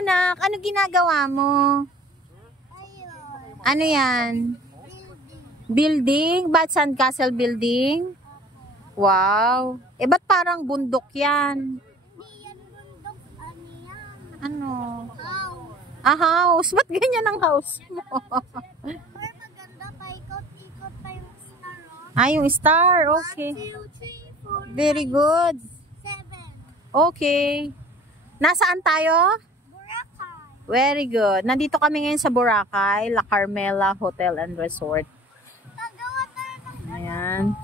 anak. Ano ginagawa mo? Ano yan? Building? Ba't sandcastle building? Wow. Eh, ba't parang bundok yan? Ano? Ah, house. Ba't ganyan ang house mo? Ah, yung star. Okay. Very good. Okay. Nasaan tayo? Boracay. Very good. Nandito kami ngayon sa Boracay, La Carmela Hotel and Resort. Ayan.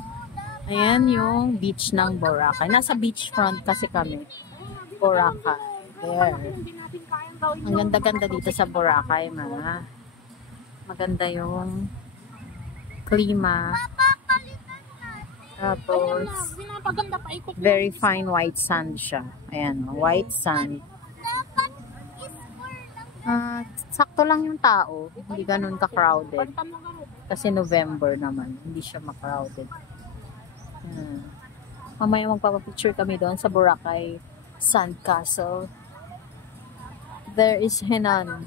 Ayan yung beach ng Boracay. Nasa beachfront kasi kami. Boracay. There. Ang ganda-ganda dito sa Boracay, ma. Maganda yung klima. Tapos, very fine white sand siya. Ayan, white sand. Sakto lang yung tao. Hindi ganun ka-crowded. Kasi November naman. Hindi siya ma-crowded. Mamaya magpapapicture kami doon sa Boracay Sandcastle. There is Henan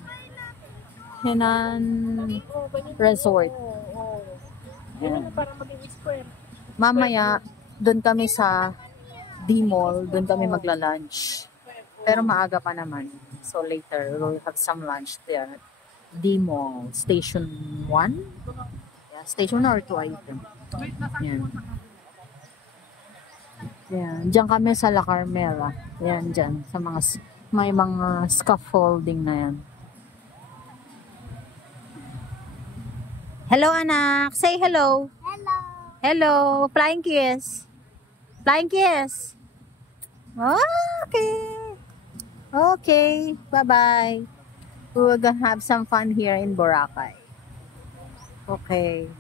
Resort. Ayan. Mamaya, doon kami sa D-Mall. Doon kami magla-lunch. Pero maaga pa naman. So later, we'll have some lunch there. D-Mall. Station 1? Yeah, station 1 or 2, I think. Yan. Yan. Diyan kami sa La Carmela. Yan, dyan. Sa mga, may mga scaffolding na yan. Hello, anak. Say hello. Hello. Hello. Flying kiss. Flying kiss. Okay. Okay. Bye-bye. We're gonna have some fun here in Boracay. Okay.